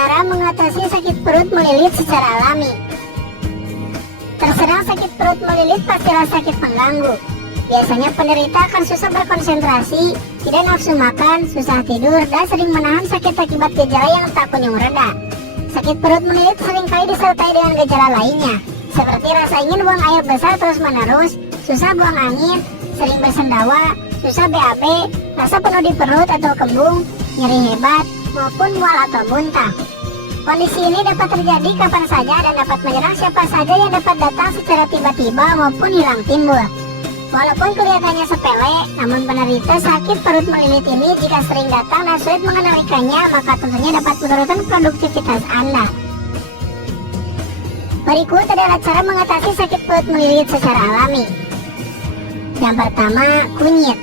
Cara mengatasi sakit perut melilit secara alami. Terserang sakit perut melilit pastilah sakit pengganggu. Biasanya penderita akan susah berkonsentrasi, tidak nafsu makan, susah tidur, dan sering menahan sakit akibat gejala yang tak kunjung reda. Sakit perut melilit seringkali disertai dengan gejala lainnya, seperti rasa ingin buang air besar terus-menerus, susah buang angin, sering bersendawa, susah BAB, rasa penuh di perut atau kembung, nyeri hebat, maupun mual atau muntah. Kondisi ini dapat terjadi kapan saja dan dapat menyerang siapa saja yang dapat datang secara tiba-tiba maupun hilang timbul. Walaupun kelihatannya sepele, namun penderita sakit perut melilit ini jika sering datang dan sulit mengendalikannya, maka tentunya dapat menurunkan produktivitas Anda. Berikut adalah cara mengatasi sakit perut melilit secara alami. Yang pertama, kunyit.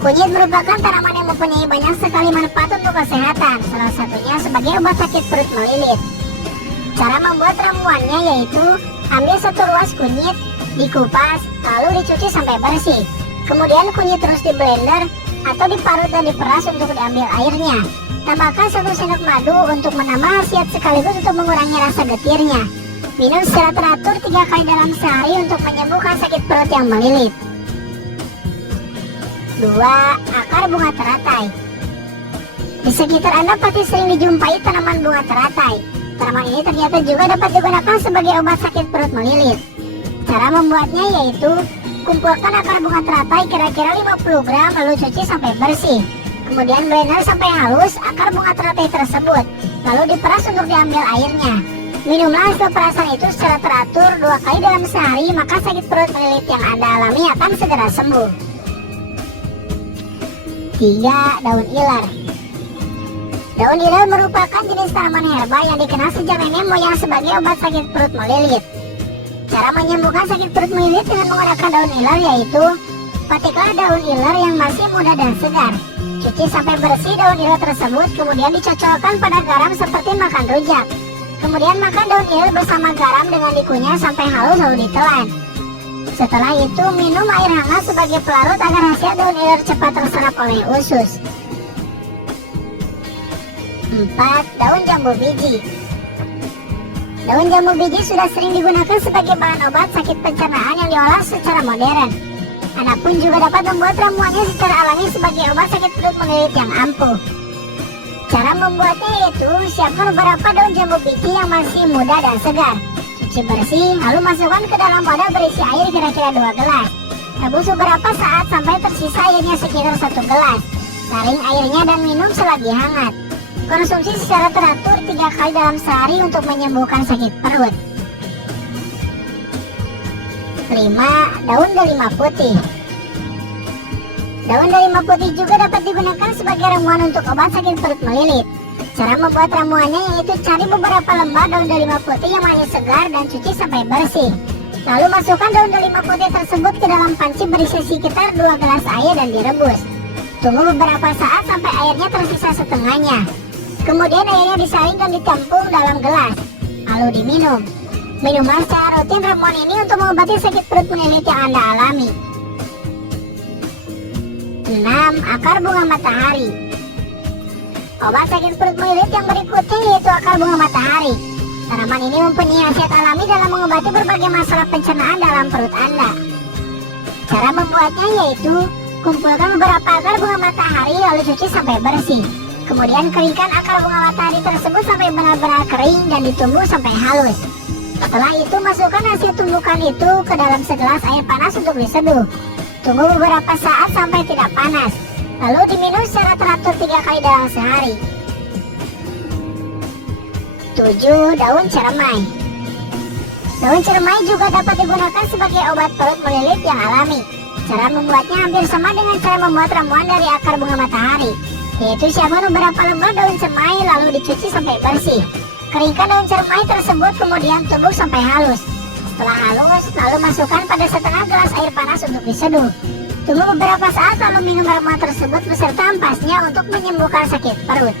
Kunyit merupakan tanaman yang mempunyai banyak sekali manfaat untuk kesehatan, salah satunya sebagai obat sakit perut melilit. Cara membuat ramuannya yaitu ambil satu ruas kunyit, dikupas, lalu dicuci sampai bersih. Kemudian kunyit terus di blender atau diparut dan diperas untuk diambil airnya. Tambahkan 1 sendok madu untuk menambah khasiat sekaligus untuk mengurangi rasa getirnya. Minum secara teratur 3 kali dalam sehari untuk menyembuhkan sakit perut yang melilit. 2. Akar bunga teratai. Di sekitar Anda pasti sering dijumpai tanaman bunga teratai. Tanaman ini ternyata juga dapat digunakan sebagai obat sakit perut melilit. Cara membuatnya yaitu kumpulkan akar bunga teratai kira-kira 50 gram lalu cuci sampai bersih. Kemudian blender sampai halus akar bunga teratai tersebut, lalu diperas untuk diambil airnya. Minumlah hasil perasan itu secara teratur 2 kali dalam sehari, maka sakit perut melilit yang Anda alami akan segera sembuh. 3. Daun ilar. Daun ilar merupakan jenis tanaman herba yang dikenal sejak nenek moyang sebagai obat sakit perut melilit. Cara menyembuhkan sakit perut melilit dengan menggunakan daun ilar yaitu petiklah daun ilar yang masih muda dan segar. Cuci sampai bersih daun ilar tersebut, kemudian dicocokkan pada garam seperti makan rujak. Kemudian makan daun ilar bersama garam dengan dikunyah sampai halus lalu ditelan. Setelah itu minum air hangat sebagai pelarut agar khasiat daun ilar cepat terserap oleh usus. 4. Daun jambu biji. Daun jambu biji sudah sering digunakan sebagai bahan obat sakit pencernaan yang diolah secara modern. Anda pun juga dapat membuat ramuannya secara alami sebagai obat sakit perut melilit yang ampuh. Cara membuatnya yaitu siapkan beberapa daun jambu biji yang masih muda dan segar. Cuci bersih, lalu masukkan ke dalam wadah berisi air kira-kira 2 gelas. Rebus beberapa saat sampai tersisa airnya sekitar 1 gelas. Saring airnya dan minum selagi hangat. Konsumsi secara teratur 3 kali dalam sehari untuk menyembuhkan sakit perut. 5. Daun delima putih. Daun delima putih juga dapat digunakan sebagai ramuan untuk obat sakit perut melilit. Cara membuat ramuannya yaitu cari beberapa lembar daun delima putih yang masih segar dan cuci sampai bersih. Lalu masukkan daun delima putih tersebut ke dalam panci berisi sekitar 2 gelas air dan direbus. Tunggu beberapa saat sampai airnya tersisa setengahnya. Kemudian airnya disaring dan ditampung dalam gelas, lalu diminum. Minumlah secara rutin ramuan ini untuk mengobati sakit perut melilit yang Anda alami. 6. Akar bunga matahari. Obat sakit perut melilit yang berikutnya yaitu akar bunga matahari. Tanaman ini mempunyai khasiat alami dalam mengobati berbagai masalah pencernaan dalam perut Anda. Cara membuatnya yaitu kumpulkan beberapa akar bunga matahari lalu cuci sampai bersih. Kemudian keringkan akar bunga matahari tersebut sampai benar-benar kering dan ditumbuk sampai halus. Setelah itu masukkan hasil tumbukan itu ke dalam segelas air panas untuk diseduh. Tunggu beberapa saat sampai tidak panas. Lalu diminum secara teratur 3 kali dalam sehari. 7. Daun ceremai. Daun ceremai juga dapat digunakan sebagai obat perut melilit yang alami. Cara membuatnya hampir sama dengan cara membuat ramuan dari akar bunga matahari, yaitu siapkan beberapa lembar daun cermai lalu dicuci sampai bersih. Keringkan daun cermai tersebut kemudian tumbuk sampai halus. Setelah halus, lalu masukkan pada setengah gelas air panas untuk diseduh. Tunggu beberapa saat lalu minum ramuan tersebut beserta ampasnya untuk menyembuhkan sakit perut.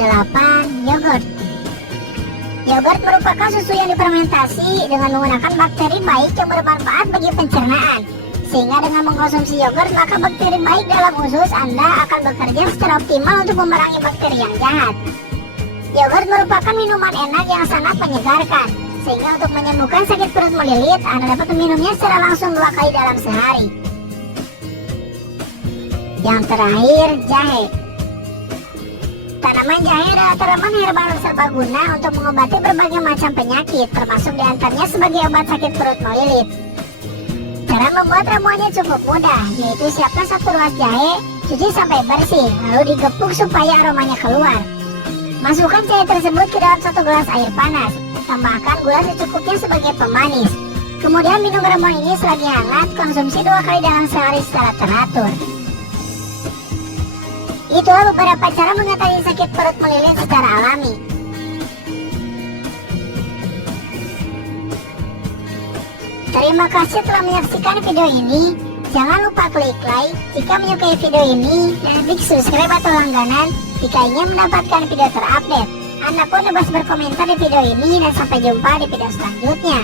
8. Yogurt. Yogurt merupakan susu yang difermentasi dengan menggunakan bakteri baik yang bermanfaat bagi pencernaan, sehingga dengan mengkonsumsi yogurt maka bakteri baik dalam usus Anda akan bekerja secara optimal untuk memerangi bakteri yang jahat. Yogurt merupakan minuman enak yang sangat menyegarkan, sehingga untuk menyembuhkan sakit perut melilit Anda dapat meminumnya secara langsung 2 kali dalam sehari. Yang terakhir, jahe. Tanaman jahe adalah tanaman herbal serbaguna untuk mengobati berbagai macam penyakit, termasuk diantaranya sebagai obat sakit perut melilit. Cara membuat ramuannya cukup mudah, yaitu siapkan 1 ruas jahe, cuci sampai bersih, lalu digepuk supaya aromanya keluar. Masukkan jahe tersebut ke dalam 1 gelas air panas, tambahkan gula secukupnya sebagai pemanis. Kemudian minum ramuan ini selagi hangat, konsumsi 2 kali dalam sehari secara teratur. Itulah beberapa cara mengatasi sakit perut melilit secara alami. Terima kasih telah menyaksikan video ini. Jangan lupa klik like jika menyukai video ini dan klik subscribe atau langganan jika ingin mendapatkan video terupdate. Anda pun bebas berkomentar di video ini dan sampai jumpa di video selanjutnya.